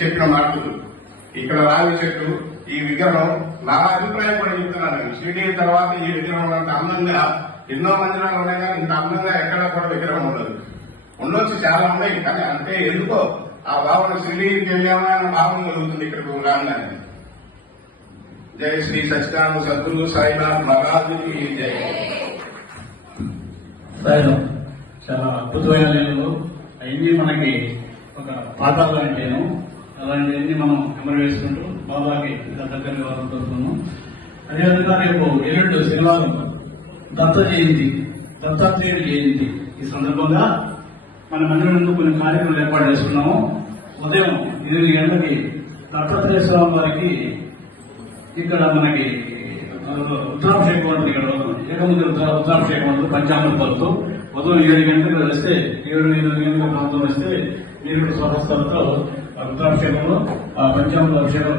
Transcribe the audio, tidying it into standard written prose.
చెప్పిన మాటలు ఇక్కడ రావి చెట్టు ఈ విగ్రహం నా అభిప్రాయం కూడా చెప్తున్నాను. షిరిడి తర్వాత ఈ విగ్రహం అంత అందంగా ఎన్నో మందిరాలు ఉన్నాయి కానీ ఇంత అందంగా ఎక్కడ కూడా విగ్రహం ఉండదు. ఉండొచ్చు, చాలా ఉన్నాయి, కానీ అంటే ఎందుకో ఆ భావన షిరిడికి వెళ్ళామా అన్న భావన కలుగుతుంది ఇక్కడికి రాగానే. జై శ్రీ సత్యనారాయణ సద్గురు సాయినాథ్ మహారాజుకి జై. చాలా అద్భుతమైన లీలలు అవన్నీ మనకి ఒక పాఠాలు అంటేను అలాంటివన్నీ మనం అమలు వేసుకుంటూ బాబాకి దగ్గరగా కోరుతున్నాం. అదేవిధంగా రేపు ఎల్లుండి శనివారం దత్తాత్రేయుడి జయంతి. ఈ సందర్భంగా మన మందిరం ముందు కొన్ని కార్యక్రమాలు ఏర్పాటు చేసుకున్నాము. ఉదయం 8 గంటలకి దత్తాత్రేయ స్వామి వారికి ఇక్కడ మనకి రుద్రాభిషేకం ఉంటుంది. ఇక్కడ ఏడుమంది రుద్రాభిషేకం ఉంటుంది పంచామృతాలతో. ఉదయం 7 గంటలకు వస్తే 7-8 గంటల ప్రాంతం వస్తే మీరు స్వహస్తాలతో రుద్రాభిషేకంలో పంచామృత అభిషేకం